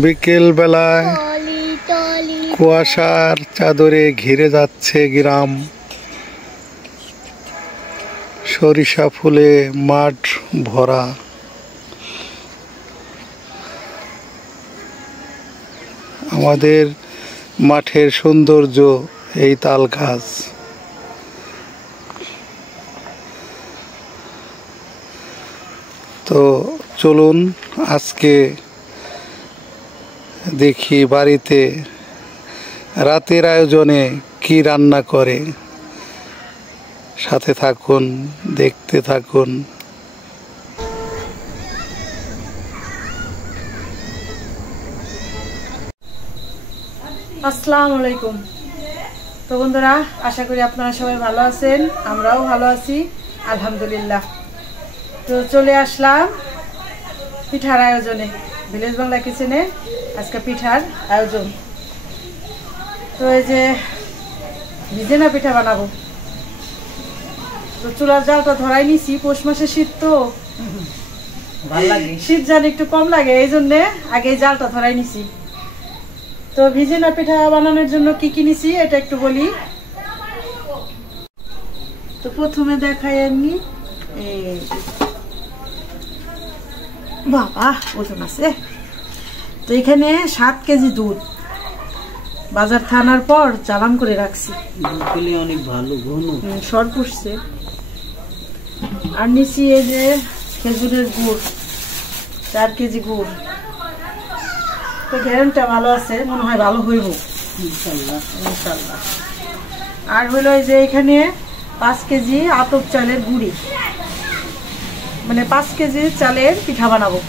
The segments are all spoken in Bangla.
বিকেল বেলায় কুয়াশার চাদরে ঘিরে যাচ্ছে গ্রাম। সরিষা ফুলে মাঠ ভরা। আমাদের মাঠের সৌন্দর্য এই তাল গাছ। তো চলুন আজকে দেখি বাড়িতে রাতের আয়োজনে কি রান্না করে। সাথে থাকুন, দেখতে থাকুন। আসসালামু আলাইকুম। তো বন্ধুরা, আশা করি আপনারা সবাই ভালো আছেন, আমরাও ভালো আছি আলহামদুলিল্লাহ। তো চলে আসলাম পিঠার আয়োজনে। ভিলেজ বাংলা কিচেনে আজকে পিঠার আয়োজন। তো এই যে ভিজেনা পিঠা বানাবো। তো চুলার জালটা ধরাই নিছি, পৌষ মাসে শীত তো ভালো লাগে, শীত জানি একটু কম লাগে, এই জন্যে আগে জালটা ধরাই নিছি। তো ভিজেনা পিঠা বানানোর জন্য কি কি নিছি এটা একটু বলি। তো প্রথমে দেখাই আমি, বাবা ওজন আছে। তো এখানে 7 কেজি দুধ বাজার থানার পর চালান করে রাখছি, অনেক ভালো ঘন সর পুষছে। আর নিছি এই যে খেজুরের গুড়, 4 কেজি গুড়। তো গ্যারান্টিটা ভালো আছে, মনে হয় ভালো হইব ইনশাল্লাহ ইনশাল্লাহ। আর হলো এই যে এখানে 5 কেজি আতপ চালের গুঁড়ি, মানে 5 কেজি চালের পিঠা বানাবো,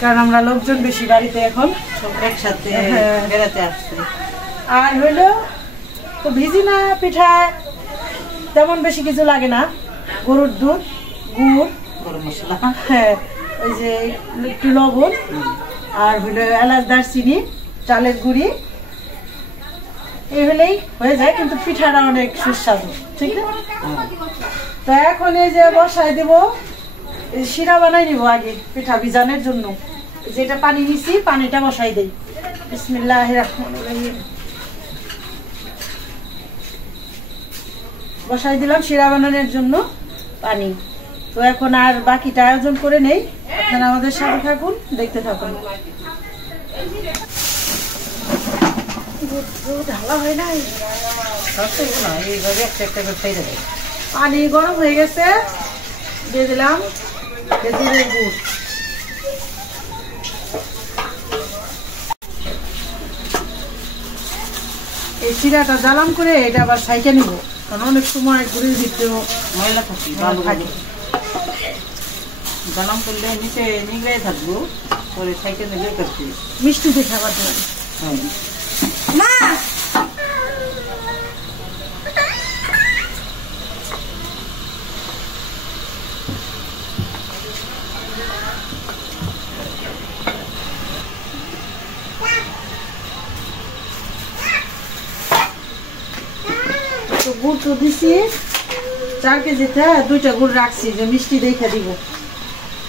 কারণ আমরা লোকজন বেশি বাড়িতে এখন সব একসাথে বেড়াতে আসছে। আর হইলো তো ভিজিনা পিঠায় তেমন বেশি কিছু লাগে না, গরুর দুধ, গুড়, গরম মশলা, হ্যাঁ ওই যে একটু লবণ, আর হইলো এলাচ, দারচিনি, চালের গুঁড়ি, এই হলেই হয়ে যায়। কিন্তু পিঠাটা অনেক সুস্বাদু, ঠিক না? তো এখন এই যে বসাই দেব, শিরা বানাই নিব আগে পিঠা ভিজানোর জন্য। যেটা পানি নিছি পানিটা বসাই দেই। বিসমিল্লাহির রহমানির রহিম। বসাই দিলাম শিরা বানানোর জন্য পানি। তো এখন আর বাকিটা আয়োজন করে নেই, আপনারা আমাদের সাথে থাকুন, দেখতে থাকুন। ঢালা হয় নাই, পানি গরম হয়ে গেছে, দিয়ে দিলাম খেজুরের গুড়। এই শিরাটা জ্বালাম করে এটা আবার ছাইকে নিব, কারণ অনেক সময় গুড়ের ভিতরে ময়লা থাকে, ভালো থাকে। জ্বালাম করলে নিচে নিগড়ে থাকবো, পরে ছাইকে নিলে করছি মিষ্টি দিয়ে খাবার দেবেন না। গুড় তো দিছি 4 কেজিতে 2টা গুড় রাখছি, যে মিষ্টি দেখে দিব,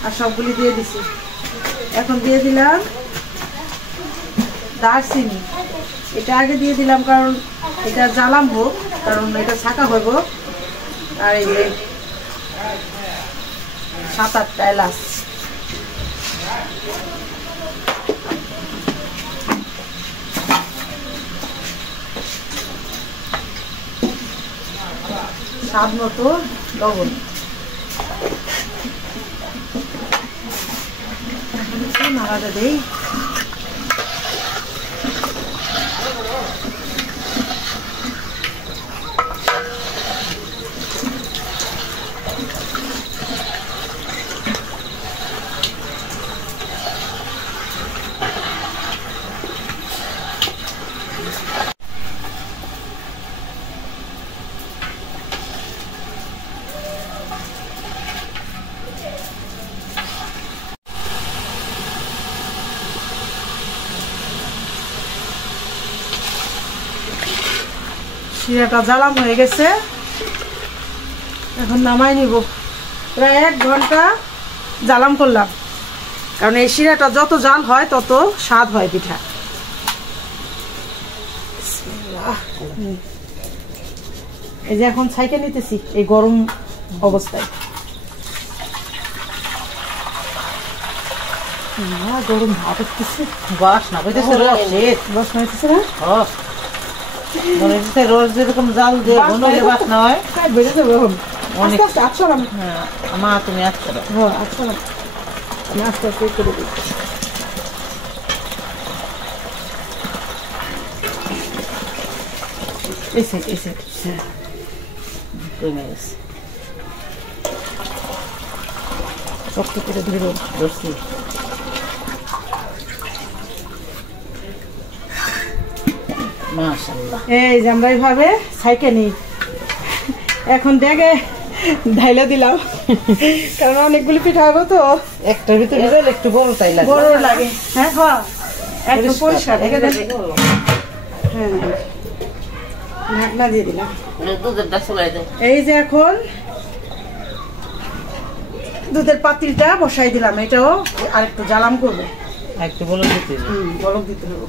আর সবগুলি দিয়ে দিছি। এখন দিয়ে দিলাম দারচিনি, এটা আগে দিয়ে দিলাম কারণ এটা জ্বালাম হোক, কারণ এটা ছাকা হইব। আর এই যে 7-8টা এলাচ, স্বাদ মতো লবণ, নাড়াটা দেই। শিরাটা জ্বালাম হয়ে গেছে, এখন নামাই নিব। প্রায় 1 ঘন্টা জ্বালাম করলাম। কারণ এই শিরাটা যত জাল হয় তত স্বাদ হয় পিঠা। এই যে এখন ছাইকে নিতেছি এই গরম অবস্থায়। গরম ভাত উঠতেছে, বাসনা হইতেছে, বাসনা হইতেছে না? রোজ যেরকম জাল দিয়ে ঘন বাসনা হয় বেড়ে যাবে এখন। অনেক। আস্তে আস্তে আচ্ছা মা তুমি আসতে পারো। হ্যাঁ আচ্ছা আমি আস্তে আস্তে করে দিই। এসে কমে গেছে, শক্ত করে ধরে ধরছি। মাশাআল্লাহ। এই যে আমরা এইভাবে ছাইকে নিই। এখন ডেগে ঢাইলা দিলাম, কারণ অনেকগুলি পিঠা হবে তো একটার ভিতরে ভিজাইলে একটু বড় তাই লাগে, বড় লাগে। হ্যাঁ হ্যাঁ একটু পরিষ্কার হ্যাঁ ঢাকনা দিয়ে দিলাম। দুধেরটা চলাই দেয়। এই যে এখন দুধের পাতিলটা বসাই দিলাম, এটাও আর একটু জ্বালাম করবো, একটু বলে দিতে হবে। বলক দিতে হবে।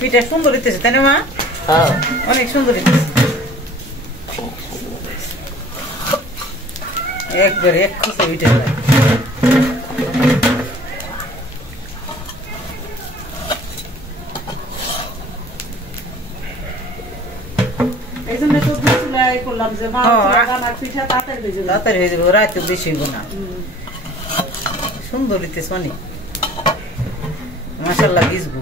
পিঠা সুন্দর হইতেছে তাই না মা? অনেক সুন্দর হইতেছে, একবারে এক খুশি উঠে যায়। এই জন্য তো চুলাই করলাম যে পিঠা তাড়াতাড়ি হয়ে যাবে, তাড়াতাড়ি হয়ে যাবে, রাতে বেশি হইব না। সুন্দর হইতেছে অনেক, মাশাআল্লাহ। ভিজবো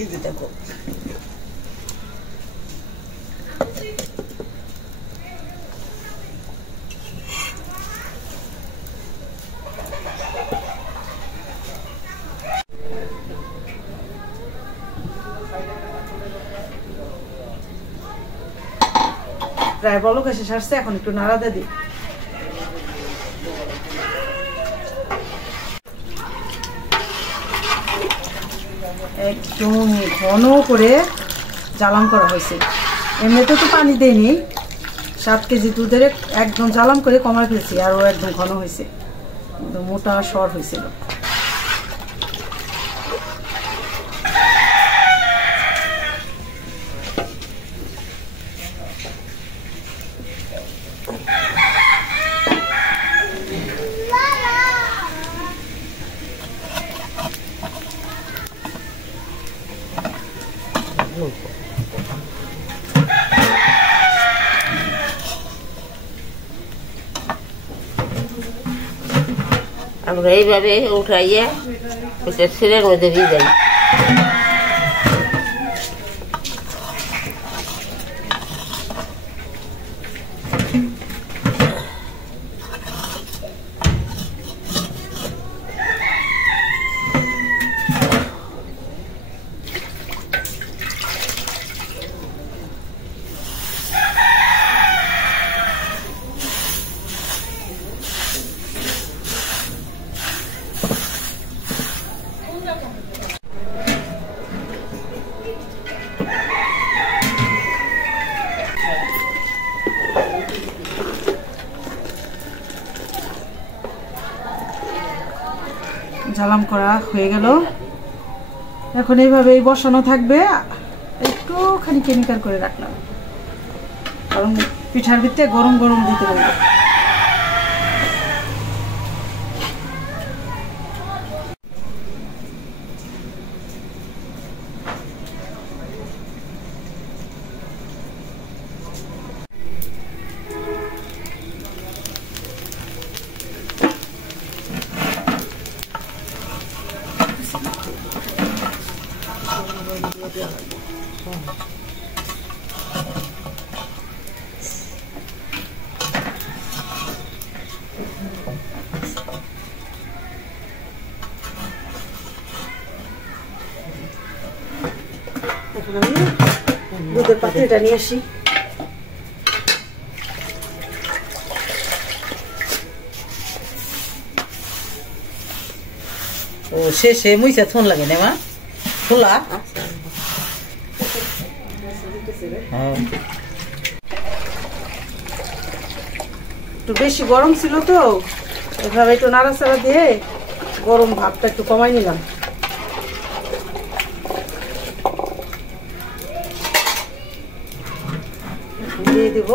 এই যে দেখো। প্রায় বলক এসে সারছে, এখন একটু নাড়া দিয়ে দিই। একদম ঘন করে জ্বালাম করা হয়েছে, এমনিতে তো পানি দেয়নি। 7 কেজি দুধের একদম জ্বালাম করে কমায় ফেলছি, আর ও একদম ঘন হয়েছে, একদম মোটা সর হয়েছিল। আমরা এইভাবে উঠাইয়া ওটা ছেলের মধ্যে ভিজাই। জ্বালাম করা হয়ে গেল, এখন এইভাবেই বসানো থাকবে। একটুখানি কেমিক্যাল করে রাখলাম, কারণ পিঠার ভিতরে গরম গরম দিতে পারবে। এখন আমি দুধের পাত্রটা নিয়ে আসি। ও শেষে মুইসা থন লাগে না মা খোলা একটু বেশি গরম ছিল তো এভাবে একটু নাড়াচাড়া দিয়ে গরম ভাবটা একটু কমাই নিলাম। দিয়ে দিব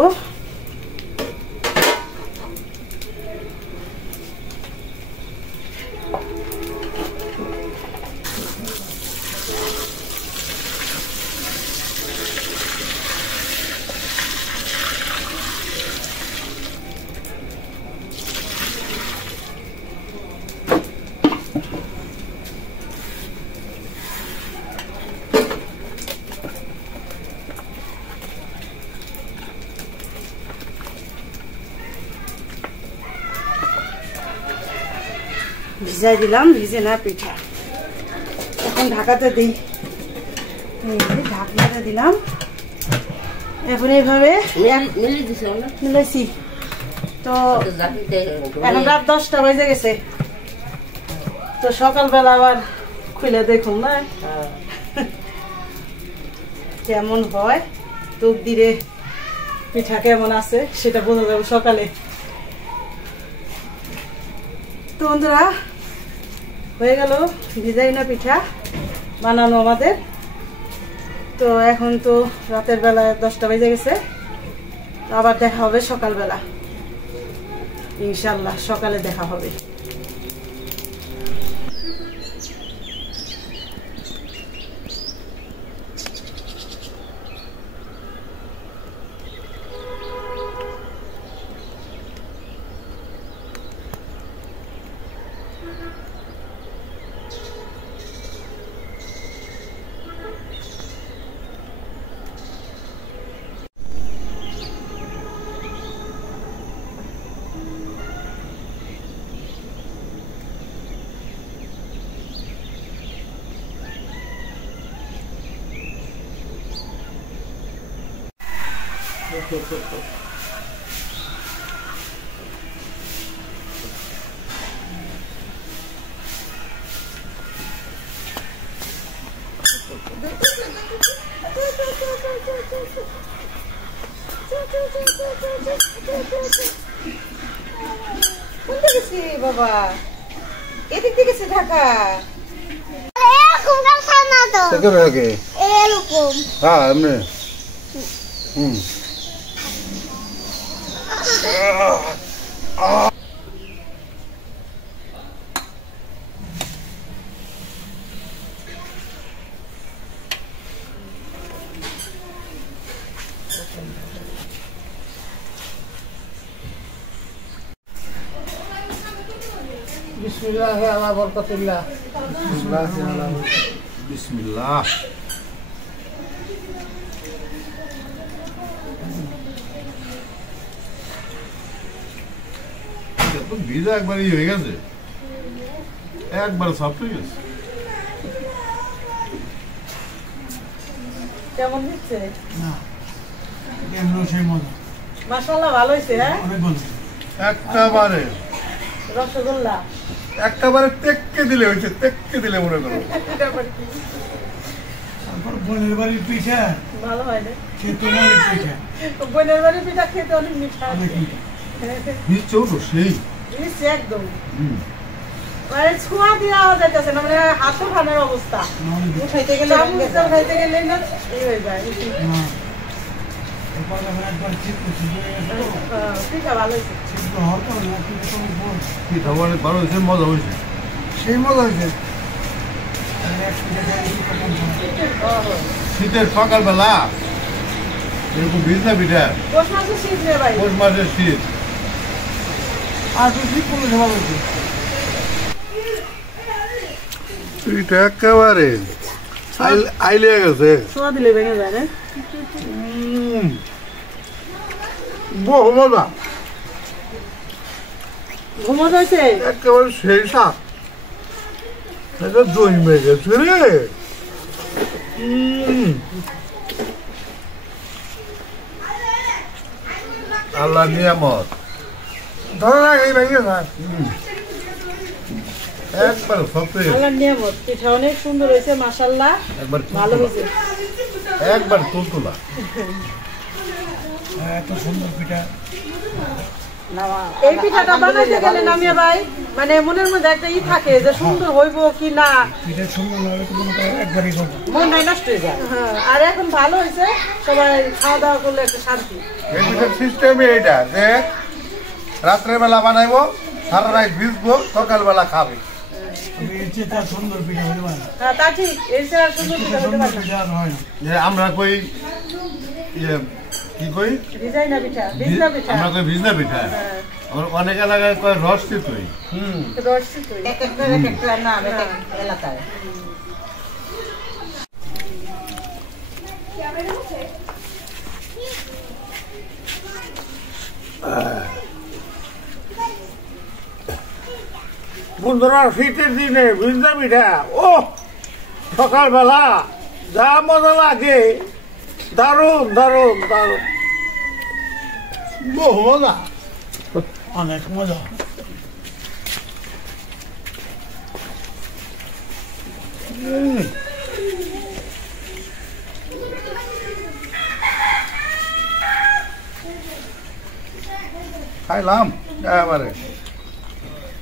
ভিজাই দিলাম, ভিজে না পিঠা। এখন ঢাকাতে দিই, ঢাকনাটা দিলাম। এখন এইভাবে মিলাইছি তো এখন রাত 10টা বেজে গেছে। তো সকালবেলা আবার খুলে দেখুন না কেমন হয়, টুক দিয়ে পিঠা কেমন আছে সেটা বোঝা যাবে সকালে। তো বন্ধুরা হয়ে গেল ভিজাই না পিঠা বানানো আমাদের। তো এখন তো রাতের বেলা 10টা বেজে গেছে, আবার দেখা হবে সকালবেলা ইনশাল্লাহ। সকালে দেখা হবে। কোনটা গেছি বাবা? এদিক থেকে গেছে ঢাকা। বিসমিল্লাহ আলা বরকাতিল্লাহ। বিসমিল্লাহ। ভিজা একবারই হয়ে গেছে, একবার সফট হয়ে গেছে। কেমন হচ্ছে? মজা মাশাআল্লাহ ভালো হয়েছে। হ্যাঁ একেবারে রসগোল্লা একেবারে টেক্কে দিলে হয়েছে, টেক্কে দিলে মনে করো। বোনের বাড়ির পিঠা ভালো হয় না? খেতে অনেক পিঠা, বোনের বাড়ির পিঠা খেতে অনেক মিঠা। নিশ্চয় তো সেই একদম মানে ছোঁয়া দেওয়া যাইতেছে না, মানে হাতও খানের অবস্থা। খাইতে গেলে খাইতে গেলে না এই হয়ে যায়। পিঠা ভালো হয়েছে, পিঠা অনেক ভালো হয়েছে, মজা হয়েছে, সেই মজা হয়েছে। শীতের সকালবেলা এরকম ভিজনা পিঠা, পৌষ মাসের শীত রে ভাই, পৌষ মাসের শীত। আর শীত করলে ভালো হয়েছে। পিঠা একেবারে আইলে গেছে সোয়া দিলে ভেঙে যায় না বহু মজা ঘুমো হয়েছে একেবারে সেই সাপ এটা জমে গেছে রে আল্লাহ নিয়ামত ধরে রাখি ভেঙে যায় একবার সত্যি আল্লাহর নিয়ামত পিঠা অনেক সুন্দর হয়েছে মাশাআল্লাহ একবার ভালো হয়েছে একবার তুলতুলা এই পিঠাটা বানাইতে গেলে নামিয়া ভাই মানে মনের মধ্যে একটা ই থাকে যে সুন্দর হইব কি না মনটাই নষ্ট হয়ে যায় আর এখন ভালো হয়েছে সবাই খাওয়া দাওয়া করলে একটা শান্তি এই পিঠার সিস্টেমই এইটা যে রাত্রেবেলা বানাইবো সারা রাত ভিজবো সকালবেলা খাবে হ্যাঁ তা ঠিক এর চেয়ে সুন্দর পিঠা হতে পারে যে আমরা কই কি কই ডিজাইনার পিঠা ভিজনা পিঠা আমরা কই ভিজনা পিঠা আমরা অনেক এলাকায় কয় রস চিতই রসি তো এক একটা নাম এক এক এলাকায় বন্ধুরা শীতের দিনে ভিজনা পিঠা ও সকালবেলা যা মজা লাগে দারুণ দারুণ দারুণ বহু মজা অনেক মজা খাইলাম এবারে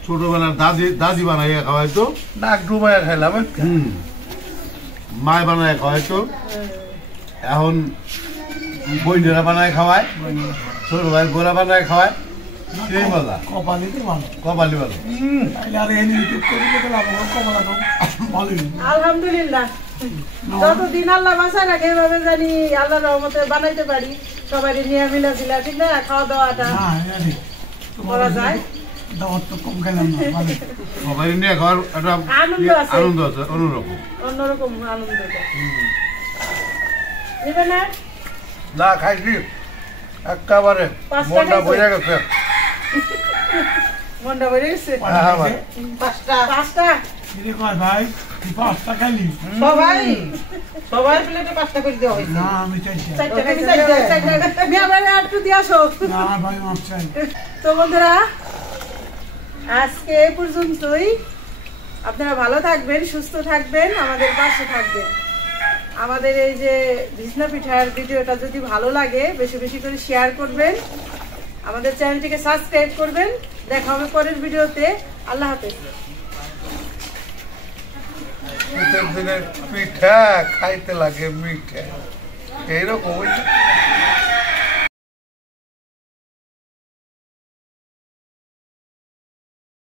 ছোটবেলার দাদি বানাইয়া খাওয়াইতো নাক ডুবাইয়া খাইলাম মায় বানায় খাওয়াইতো এখন বইনেরা বানায় খাওয়ায় ছোট ভাই গোড়া বানায় খাওয়ায় সেই মজা কপালি ভালো আলহামদুলিল্লাহ যতদিন আল্লাহ বাঁচায় রাখে এভাবে জানি আল্লাহ রহমতে বানাইতে পারি সবাই নিয়ে মিলা দিলা ঠিক না খাওয়া দাওয়াটা করা যায় সবাই নিয়ে খাওয়ার একটা আনন্দ আছে। আনন্দ আছে অন্যরকম অন্যরকম আনন্দটা নিবে না না খাইছি একেবারে পাঁচটা মনটা খাইছো? বইয়া গেছে মনটা বেড়ে গেছে হ্যাঁ ভাই পাঁচটা সবাই সবাই প্লেটে 5টা করে দেওয়া হয়েছে চারটা খাইছে, মিয়া ভাই আর একটু দিয়ে আসো তো বন্ধুরা আজকে এই পর্যন্তই আপনারা ভালো থাকবেন সুস্থ থাকবেন আমাদের পাশে থাকবেন আমাদের এই যে ভিজনা পিঠার ভিডিওটা যদি ভালো লাগে বেশি বেশি করে শেয়ার করবেন আমাদের চ্যানেলটিকে সাবস্ক্রাইব করবেন দেখা হবে পরের ভিডিওতে আল্লাহ হাফেজ শীতের দিনে পিঠা খাইতে লাগে মিঠা এইরকম